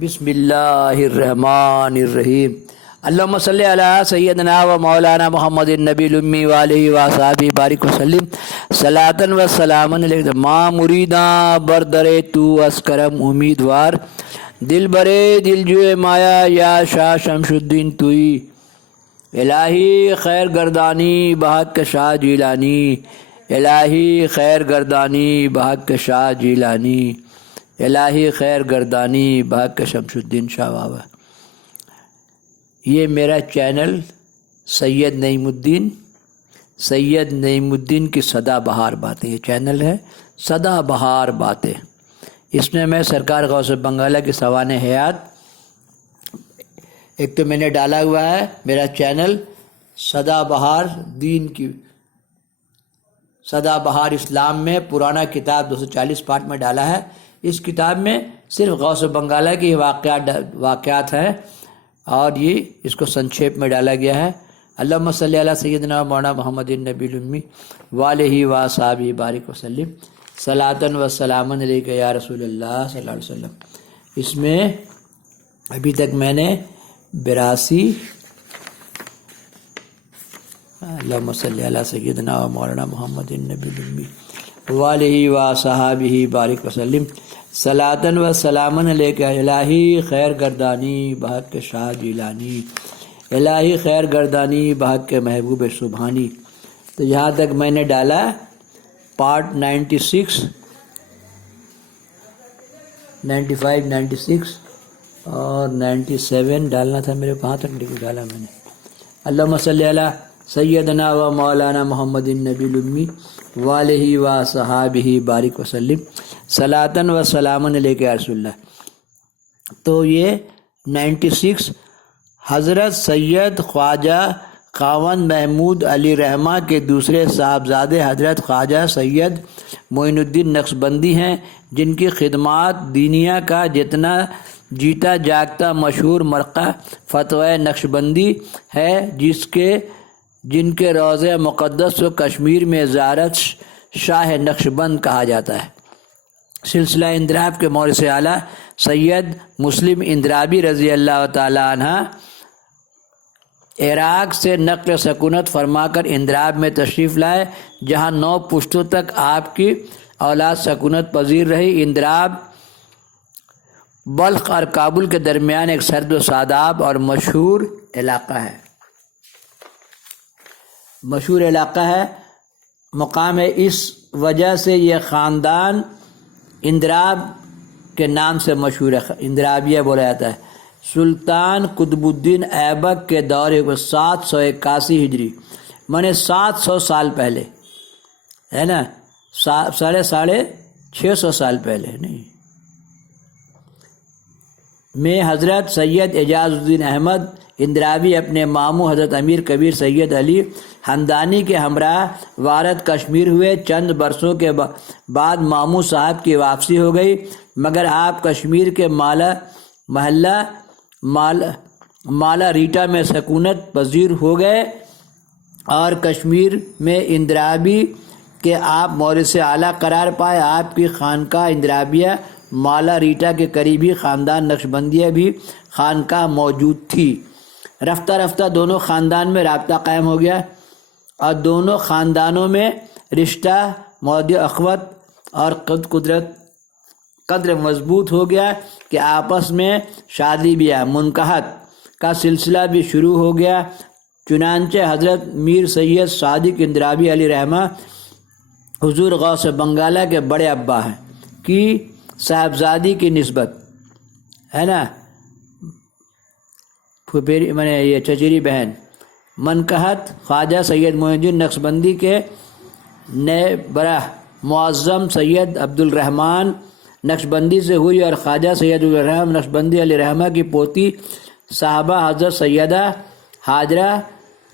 بسم اللہ الرحمن الرحیم۔ اللہم صلی علی سیدنا و مولانا محمد النبی الامی وآلہ وصحبہ بارک وسلم صلاۃ و سلام علیہ ما مریداں بردرے تو از کرم امیدوار دل برے دل جوئے مایا یا شاہ شمس الدین توئی الہی خیر گردانی بحق شاہ جیلانی الہی خیر گردانی بحق شاہ جیلانی الہی خیر گردانی بحق شمس الدین شاہ بابا۔ یہ میرا چینل سید نعیم الدین کی سدا بہار باتیں، یہ چینل ہے سدا بہار باتیں۔ اس میں میں سرکار غوث بنگالہ کی سوانح حیات، ایک تو میں نے ڈالا ہوا ہے میرا چینل سدا بہار دین کی، سدا بہار اسلام میں پرانا کتاب 240 پارٹ میں ڈالا ہے۔ اس کتاب میں صرف غوث بنگالہ کی واقعات ہیں اور یہ اس کو سنکھیپ میں ڈالا گیا ہے۔ اللہم صلی علی سیدنا مولانا محمد النبی الامی وآلہ وصحبہ بارک وسلم صلاۃ و سلام علیک یا رسول اللہ صلی اللہ علیہ وسلم۔ اس میں ابھی تک میں نے 82 اللہم صلی علی سیدنا مولانا محمد النبی الامی وآلہ وصحبہ بارک وسلم صلاۃ و سلام علیک الہی خیر گردانی بحق شاہ جیلانی الہی خیر گردانی بحق محبوب سبحانی۔ تو یہاں تک میں نے ڈالا پارٹ 96 95 96 اور 97 ڈالنا تھا میرے، کہاں تک ڈالا میں نے؟ اللہم صلی علی سیدنا و مولانا محمد النبی الامی وآلہ وصحبہ بارک وسلم صلاۃ و سلام علیک یا رسول اللہ۔ تو یہ 96 حضرت سید خواجہ خاوند محمود علی رحمہ کے دوسرے صاحبزادے حضرت خواجہ سید معین الدین نقشبندی ہیں، جن کی خدمات دینیا کا جتنا جیتا جاگتا مشہور مرقع فتوی نقشبندی ہے، جن کے روضہ مقدس کو کشمیر میں زیارت شاہ نقشبند کہا جاتا ہے۔ سلسلہ اندراب کے مورث اعلیٰ سید مسلم اندرابی رضی اللہ تعالی عنہ عراق سے نقل سکونت فرما کر اندراب میں تشریف لائے، جہاں 9 پشتوں تک آپ کی اولاد سکونت پذیر رہی۔ اندراب بلخ اور کابل کے درمیان ایک سرد و شاداب اور مشہور علاقہ ہے، مقام ہے۔ اس وجہ سے یہ خاندان اندراب کے نام سے مشہور ہے، اندرابیہ بولا جاتا ہے۔ سلطان قطب الدین ایبک کے دور 781 ہجری، مانے 700 سال پہلے ہے نا، 650 سال پہلے نہیں، میں حضرت سید اعجاز الدین احمد اندرابی اپنے ماموں حضرت امیر کبیر سید علی ہمدانی کے ہمراہ وارد کشمیر ہوئے۔ چند برسوں کے بعد ماموں صاحب کی واپسی ہو گئی، مگر آپ کشمیر کے مالا ریٹا میں سکونت پذیر ہو گئے اور کشمیر میں اندرابی کے آپ مورث اعلیٰ قرار پائے۔ آپ کی خانقاہ اندرابیہ مالا ریٹا کے قریبی خاندان نقشبندیہ بھی خانقاہ موجود تھی۔ رفتہ رفتہ دونوں خاندان میں رابطہ قائم ہو گیا اور دونوں خاندانوں میں رشتہ مودی اخوت اور قدر مضبوط ہو گیا کہ آپس میں شادی بیاہ منکحت کا سلسلہ بھی شروع ہو گیا۔ چنانچہ حضرت میر سید صادق اندرابی علی رحمہ حضور غوث بنگالہ کے بڑے ابا ہیں کی صاحبزادی کی نسبت ہے نا، یہ چچیری بہن منکحت خواجہ سید معین الدین نقشبندی کے نئے براہ معظم سید عبد الرحمن نقشبندی سے ہوئی اور خواجہ سید الرحمن نقشبندی علیہ رحمہ کی پوتی صاحبہ حضرت سیدہ حاجرہ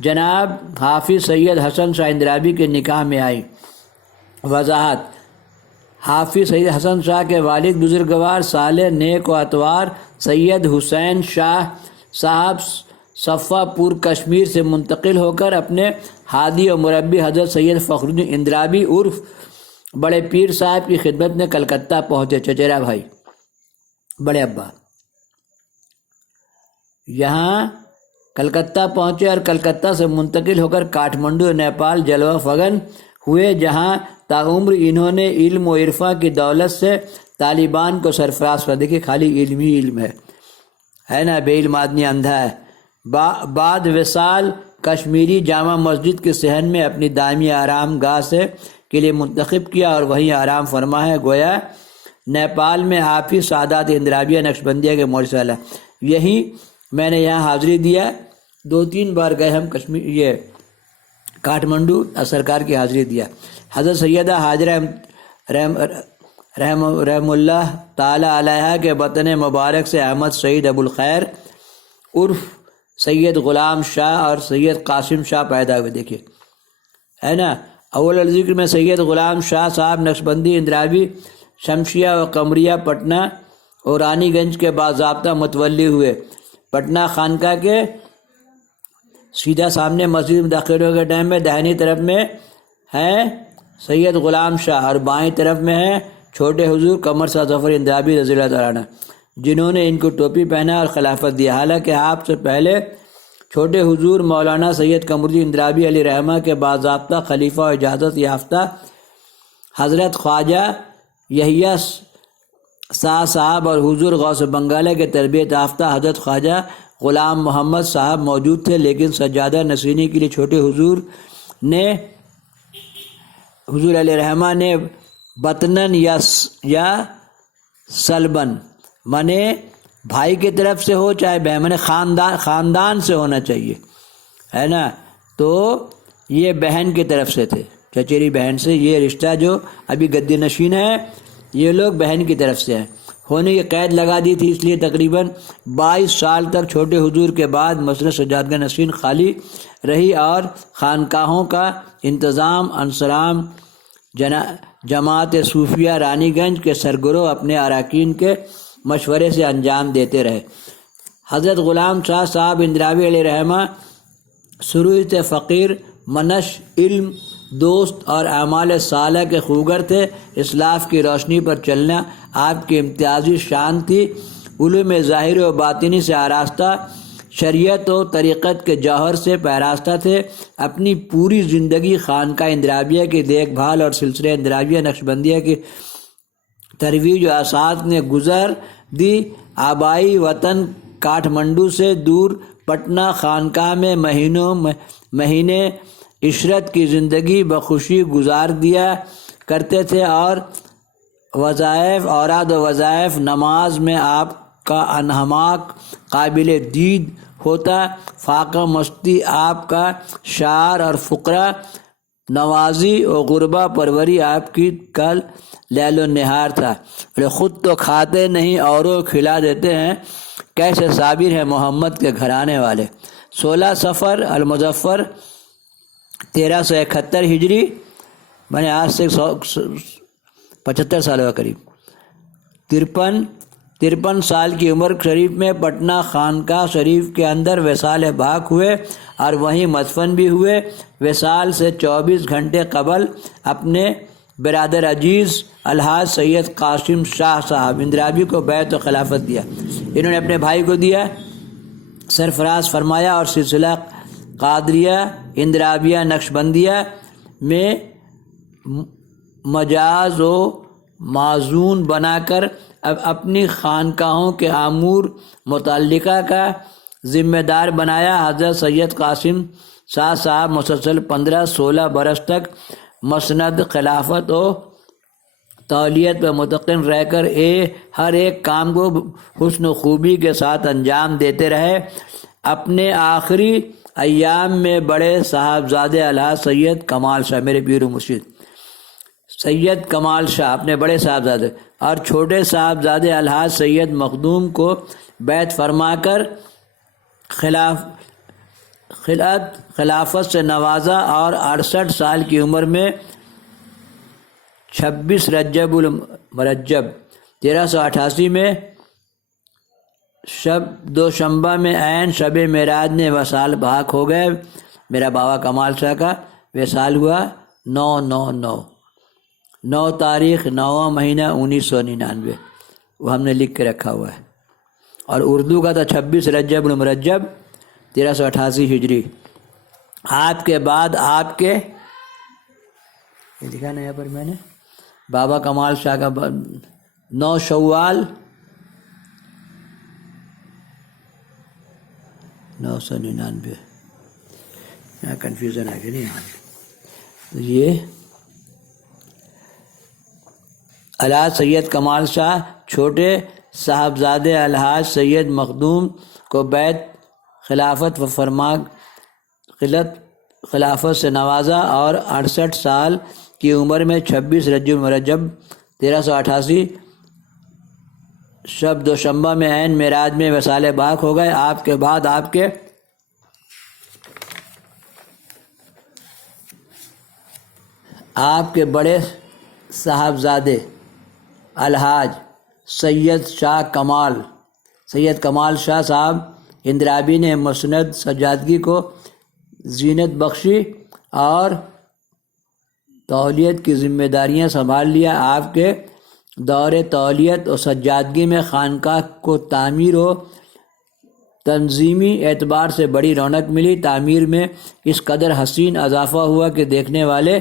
جناب حافظ سید حسن شاہ اندرابی کے نکاح میں آئی۔ وضاحت: حافظ سید حسن شاہ کے والد بزرگوار صالح نیک و اتوار سید حسین شاہ صاحب صفہ پور کشمیر سے منتقل ہو کر اپنے ہادی و مربی حضرت سید فخر الدین اندرابی عرف بڑے پیر صاحب کی خدمت میں کلکتہ پہنچے۔ چچیرا بھائی بڑے ابا یہاں کلکتہ پہنچے اور کلکتہ سے منتقل ہو کر کاٹھمنڈو نیپال جلوہ فگن ہوئے، جہاں تاعمر انہوں نے علم و عرفاں کی دولت سے طالبان کو سرفراز کر۔ دیکھیے خالی علم ہی علم ہے نا، بے علم آدمی اندھا ہے۔ بعد وصال کشمیری جامع مسجد کے صحن میں اپنی دائمی آرام گاہ سے کے لیے منتخب کیا اور وہیں آرام فرما ہے۔ گویا نیپال میں حافظ سعادت اندرابیہ نقشبندیہ کے مورث ہے۔ یہی میں نے یہاں حاضری دیا، 2-3 بار گئے ہم کشمیر، یہ کاٹھمنڈو سرکار کی حاضری دیا۔ حضرت سیدہ حاجرہ رحم اللہ تعالی علیہ کے وطن مبارک سے احمد سعید ابو الخیر عرف سید غلام شاہ اور سید قاسم شاہ پیدا ہوئے۔ دیکھیے ہے نا، اول ذکر میں سید غلام شاہ صاحب نقشبندی اندرابی شمشیہ و قمریہ پٹنہ اور رانی گنج کے باضابطہ متولی ہوئے۔ پٹنہ خانقاہ کے سیدھا سامنے مسجد میں داخل ہونے کے ٹائم میں داہنی طرف میں ہے سید غلام شاہ اور بائیں طرف میں ہے چھوٹے حضور قمر شاہ ظفر اندرابی رضی اللہ تعالیٰ عنہ، جنہوں نے ان کو ٹوپی پہنا اور خلافت دیا۔ حالانکہ آپ سے پہلے چھوٹے حضور مولانا سید قمردین اندرابی علیہ رحمہ کے باضابطہ خلیفہ و اجازت یافتہ حضرت خواجہ یحییٰ شاہ صاحب اور حضور غوث بنگالہ کے تربیت یافتہ حضرت خواجہ غلام محمد صاحب موجود تھے، لیکن سجادہ نشینی کے لیے چھوٹے حضور علیہ رحمہ نے بطنن یا سلبن مانے بھائی کی طرف سے ہو چاہے بہن، مانے خاندان سے ہونا چاہیے ہے نا، تو یہ بہن کی طرف سے تھے، چچیری بہن سے یہ رشتہ جو ابھی گدی نشین ہے یہ لوگ بہن کی طرف سے ہیں، ہونے کی قید لگا دی تھی۔ اس لیے تقریباً 22 سال تک چھوٹے حضور کے بعد مسجد سجادگہ نشین خالی رہی اور خانقاہوں کا انتظام انصرام جماعت صوفیہ رانی گنج کے سرگرو اپنے اراکین کے مشورے سے انجام دیتے رہے۔ حضرت غلام شاہ صاحب اندرابی علیہ رحمہ شروع سے فقیر، منش، علم، دوست اور اعمال صالح کے خوگر تھے۔ اسلاف کی روشنی پر چلنا آپ کی امتیازی شان تھی۔ علوم ظاہر و باطنی سے آراستہ، شریعت و طریقت کے جوہر سے پیراستہ تھے۔ اپنی پوری زندگی خانقاہ اندرابیہ کی دیکھ بھال اور سلسلہ اندرابیہ نقشبندیہ کی ترویج و اساس نے گزر دی۔ آبائی وطن کاٹھمنڈو سے دور پٹنہ خانقاہ میں مہینے عشرت کی زندگی بخوشی گزار دیا کرتے تھے اور وظائف، اوراد و وظائف، نماز میں آپ کا انہماک قابل دید ہوتا۔ فاقہ مستی آپ کا شعار اور فقرا نوازی و غربا پروری آپ کی کل لیل و نہار تھا۔ خود تو کھاتے نہیں اوروں کھلا دیتے ہیں، کیسے صابر ہیں محمد کے گھرانے والے۔ 16 صفر المظفر 1371 ہجری، میں نے آج سے 75 سال کا قریب 53 سال کی عمر شریف میں پٹنہ خانقاہ شریف کے اندر وصال باک ہوئے اور وہیں مدفن بھی ہوئے۔ وصال سے 24 گھنٹے قبل اپنے برادر عزیز الحاج سید قاسم شاہ صاحب اندرابی کو بیعت و خلافت دیا۔ انہوں نے اپنے بھائی کو دیا، سرفراز فرمایا اور سلسلہ قادریہ اندرابیہ نقشبندیہ میں مجاز و معزون بنا کر اب اپنی خانقاہوں کے امور متعلقہ کا ذمہ دار بنایا۔ حضرت سید قاسم شاہ صاحب مسلسل 15-16 برس تک مسند خلافت و تولیت پر متقن رہ کر ہر ایک کام کو حسن و خوبی کے ساتھ انجام دیتے رہے۔ اپنے آخری ایام میں بڑے صاحبزادے الحاج سید کمال شاہ، میرے پیر و مرشد سید کمال شاہ اپنے بڑے صاحبزادے اور چھوٹے صاحبزادے الحاج سید مخدوم کو بیعت فرما کر خلافت سے نوازا اور 68 سال کی عمر میں 26 رجب المرجب 1388 میں دوشنبہ میں عین شب معراج میں وصال بحق ہو گئے۔ میرا بابا کمال شاہ کا وصال ہوا 9 تاریخ 9واں مہینہ 1999، وہ ہم نے لکھ کے رکھا ہوا ہے۔ اور اردو کا تھا 26 رجب المرجب 1388 ہجری۔ آپ کے بعد آپ کے یہ لکھا نا یہاں پر میں نے بابا کمال شاہ کا 9 شوال 999، یہاں کنفیوژن آ گیا نہیں یہاں۔ یہ الحاج سید کمال شاہ چھوٹے صاحبزادے الحاج سید مخدوم کو بیعت خلافت و فرما خلافت سے نوازا اور 68 سال کی عمر میں 26 رجب المرجب 1388 شب دوشنبہ میں عین معراج میں وصال پاک ہو گئے۔ آپ کے بعد آپ کے بڑے صاحبزادے الحاج سید کمال شاہ صاحب اندرابی نے مسند سجادگی کو زینت بخشی اور تولیت کی ذمہ داریاں سنبھال لیا۔ آپ کے دور تولیت اور سجادگی میں خانقاہ کو تعمیر و تنظیمی اعتبار سے بڑی رونق ملی۔ تعمیر میں اس قدر حسین اضافہ ہوا کہ دیکھنے والے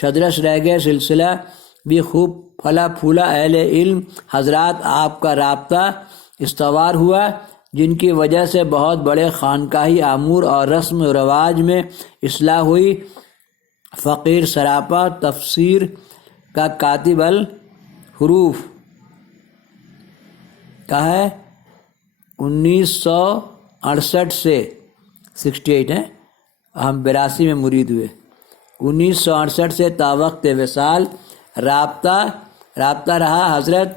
شدرس رہ گئے۔ سلسلہ بھی خوب پھلا پھولا۔ اہل علم حضرات آپ کا رابطہ استوار ہوا، جن کی وجہ سے بہت بڑے خانقاہی امور اور رسم و رواج میں اصلاح ہوئی۔ فقیر سراپا تفسیر کا کاتب الحروف کا ہے 1968 سے 68 ہے، ہم 82 میں مرید ہوئے۔ 1968 سے تا وقت وصال رابطہ رہا۔ حضرت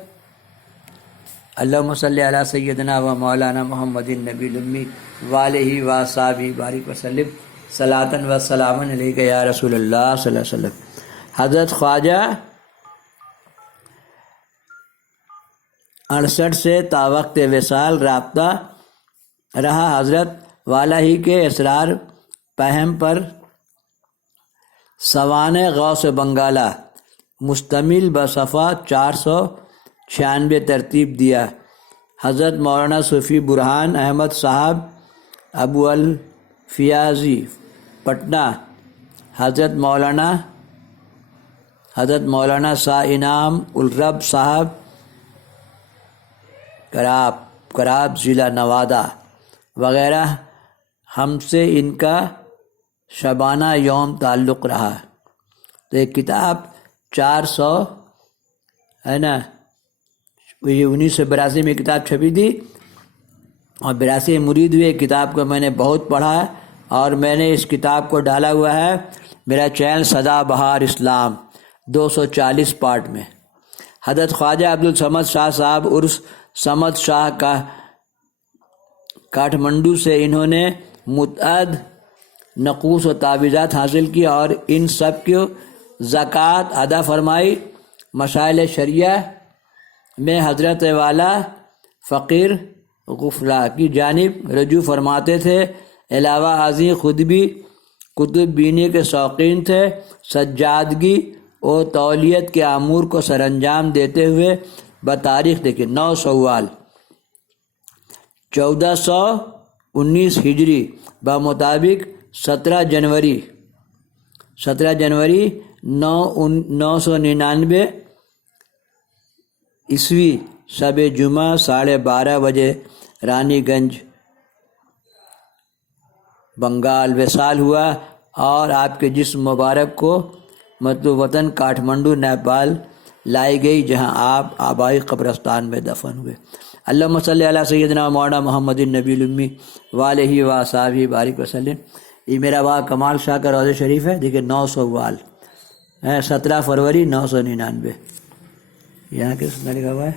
اللہم صلی علی سیدنا و مولانا محمد النبی الامی وآلہ وصحبہ بارک وسلم صلاۃ و سلام علیک یا رسول اللہ صلی اللہ علیہ وسلم۔ حضرت خواجہ 68 سے تا وقت وصال رابطہ رہا۔ حضرت والا ہی کے اسرار پہم پر سوانح غوث بنگالہ مشتمل بصفحہ 496 ترتیب دیا۔ حضرت مولانا صوفی برہان احمد صاحب ابو الفیاضی پٹنہ، حضرت مولانا شاہ انعام الرب صاحب کراب ضلع نوادہ وغیرہ، ہم سے ان کا شبانہ یوم تعلق رہا۔ تو ایک کتاب 400 ہے نا، یہ 1982 میں کتاب چھپی تھی اور 82 میں مرید ہوئے۔ کتاب کو میں نے بہت پڑھا اور میں نے اس کتاب کو ڈالا ہوا ہے میرا چینل سدا بہار اسلام 240 پارٹ میں۔ حضرت خواجہ عبدالصمد شاہ صاحب عرف صمد شاہ کا کاٹھمنڈو سے انہوں نے متعدد نقوش و تعویذات حاصل کی اور ان سب کی زکوٰۃ ادا فرمائی۔ مشائل شریعہ میں حضرت والا فقیر غفرہ کی جانب رجوع فرماتے تھے۔ علاوہ ازیں خود بھی کتب بینی کے شوقین تھے۔ سجادگی و تولیت کے امور کو سر انجام دیتے ہوئے بتاریخ دیکھیں 9 شوال 1419 ہجری بمطابق 17 جنوری 999 عیسوی شب جمعہ 12:30 بجے رانی گنج بنگال وصال ہوا اور آپ کے جسم مبارک کو مطلوب وطن کاٹھمنڈو نیپال لائی گئی، جہاں آپ آبائی قبرستان میں دفن ہوئے۔ اللہم صلی علی سیدنا مولانا محمد النبی الامی وآلہ وصحبہ بارک وسلم۔ یہ میرا بابا کمال شاہ کا روضہ شریف ہے، دیکھیں 9 شوال 17 فروری 999، یہاں کس نے لکھا ہوا ہے؟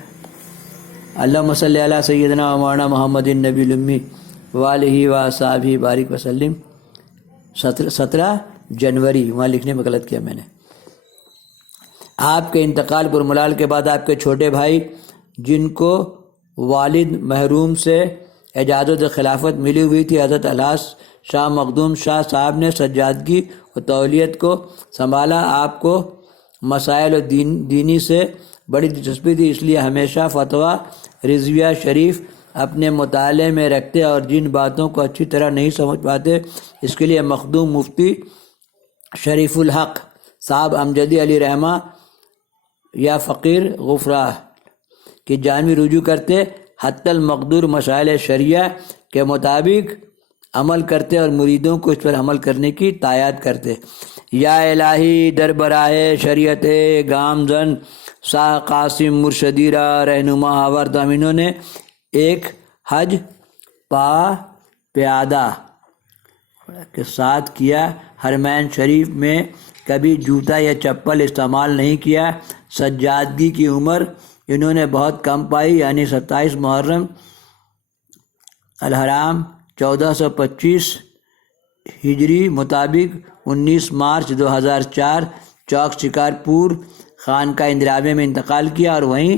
اللہم صلی علی سیدنا مولانا محمد النبی الامی وآلہ وصحبہ بارک وسلم۔ 17 جنوری، وہاں لکھنے میں غلط کیا میں نے۔ آپ کے انتقال پر ملال کے بعد آپ کے چھوٹے بھائی، جن کو والد محروم سے اجازت خلافت ملی ہوئی تھی، حضرت الحاج شاہ مخدوم شاہ صاحب نے سجادگی و تولیت کو سنبھالا۔ آپ کو مسائل و دینی سے بڑی دلچسپی تھی، اس لیے ہمیشہ فتویٰ رضویہ شریف اپنے مطالعے میں رکھتے اور جن باتوں کو اچھی طرح نہیں سمجھ پاتے، اس کے لیے مخدوم مفتی شریف الحق صاحب امجدی علی رحمہ یا فقیر غفرہ کی جانب رجوع کرتے، حتی المقدور مسائل شریعہ کے مطابق عمل کرتے اور مریدوں کو اس پر عمل کرنے کی تائید کرتے۔ یا الہی دربراہ شریعت گامزن شاہ قاسم مرشدیرہ رہنما آورد امینوں نے ایک حج پیادہ کے ساتھ کیا، حرمین شریف میں کبھی جوتا یا چپل استعمال نہیں کیا، سجادگی کی عمر انہوں نے بہت کم پائی، یعنی 27 محرم الحرام 1425 ہجری مطابق 19 مارچ 2004 چوک شکارپور خانقاہ اندرابیہ میں انتقال کیا، اور وہیں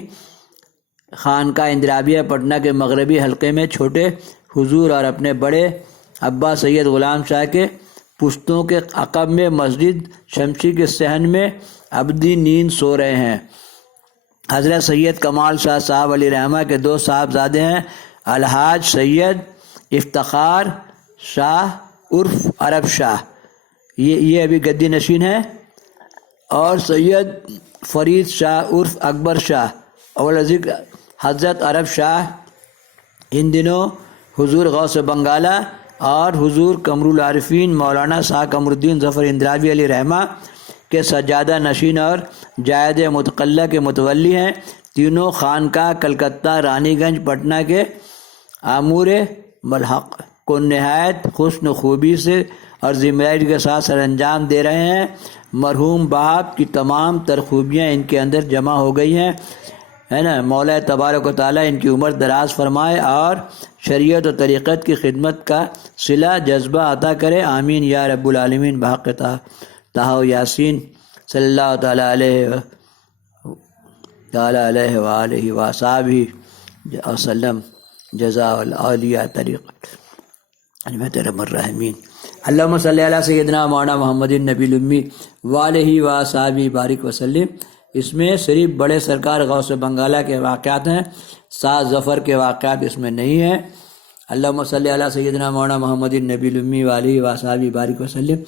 خانقاہ اندرابیہ پٹنہ کے مغربی حلقے میں چھوٹے حضور اور اپنے بڑے ابا سید غلام شاہ کے پشتوں کے عقب میں مسجد شمشی کے صحن میں ابدی نیند سو رہے ہیں۔ حضرت سید کمال شاہ صاحب علی رحمہ کے 2 صاحبزادے ہیں، الحاج سید افتخار شاہ عرف عرب شاہ، یہ ابھی گدی نشین ہے، اور سید فرید شاہ عرف اکبر شاہ، اول ذکر حضرت عرب شاہ ان دنوں حضور غوث بنگالہ اور حضور قمر العارفین مولانا شاہ قمر الدین ظفر اندرابی علی رحمہ کے سجادہ نشین اور جائد متقلہ کے متولی ہیں۔ تینوں خانقاہ کلکتہ رانی گنج پٹنہ کے آمور ملحق کو نہایت حسن و خوبی سے اور ذمہ داری کے ساتھ سر انجام دے رہے ہیں۔ مرحوم باپ کی تمام تر خوبیاں ان کے اندر جمع ہو گئی ہیں، ہے نا۔ مولا تبارک و تعالیٰ ان کی عمر دراز فرمائے اور شریعت و طریقت کی خدمت کا صلہ جذبہ عطا کرے، آمین یا رب العالمین، بحق طہ یاسین صلی اللہ تعالیٰ علیہ وآلہ وصحبہ وسلم جزا الاولیاء طریقت رحم الرحمین۔ اللہم صلی علی سیدنا مولانا محمد النبی الامی وآلہ وصحبہ بارک وسلم۔ اس میں صرف بڑے سرکار غوث بنگالہ کے واقعات ہیں، ساز ظفر کے واقعات اس میں نہیں ہیں۔ اللہم صلی علی سیدنا مولانا محمد النبی الامی وآلہ وصحبہ بارک وسلم۔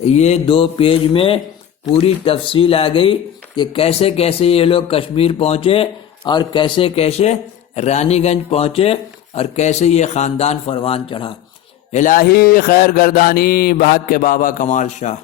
یہ 2 پیج میں پوری تفصیل آ گئی کہ کیسے کیسے یہ لوگ کشمیر پہنچے اور کیسے کیسے رانی گنج پہنچے اور کیسے یہ خاندان پروان چڑھا۔ الہی خیر گردانی بحق کے بابا کمال شاہ۔